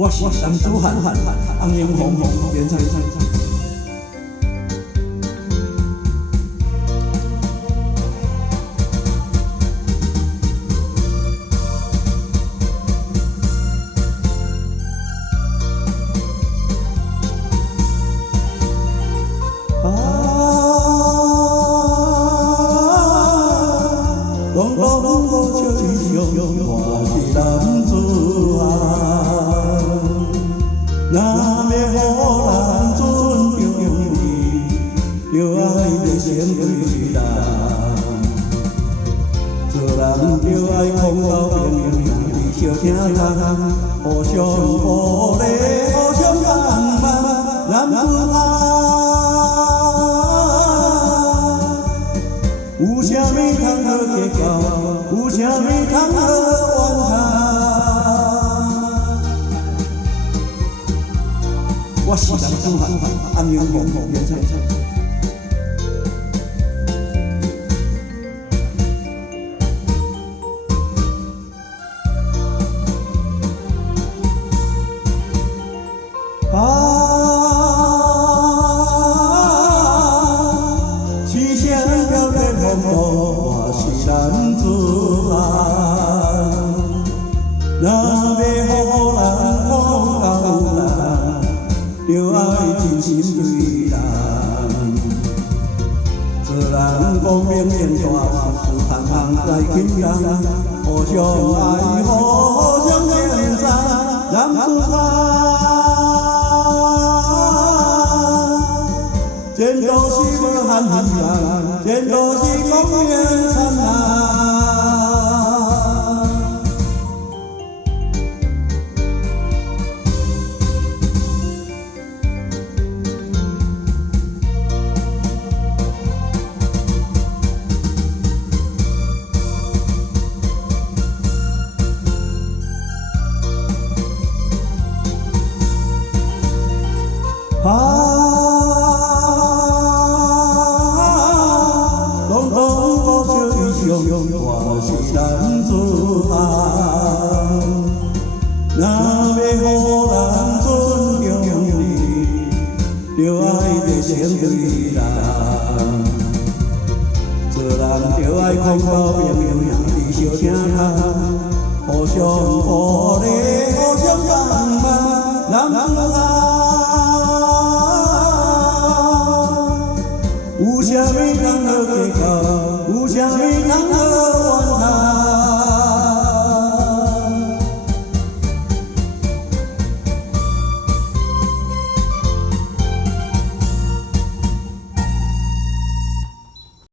我是男子汉，红颜红红，演唱。拢无笑一声，我是男子汉。若要互人尊重你，就爱热心对人。做人就爱讲到平平，小声谈，互相鼓励，互相帮忙，男子汉。有啥物通好计较，有啥物通好怨叹。我是男子汉，红颜红红，演唱。我是男子汉，若要互人看到人，就爱真心对人。做人光明正大，事事行来轻松，互相爱护，互相称赞，男子汉。前途是无限希望，前途是光明灿烂。我是男子汉，若要互人尊重你，就爱热心对人。做人就爱讲到平平，小声谈，互相鼓励，互相帮忙，男子汉。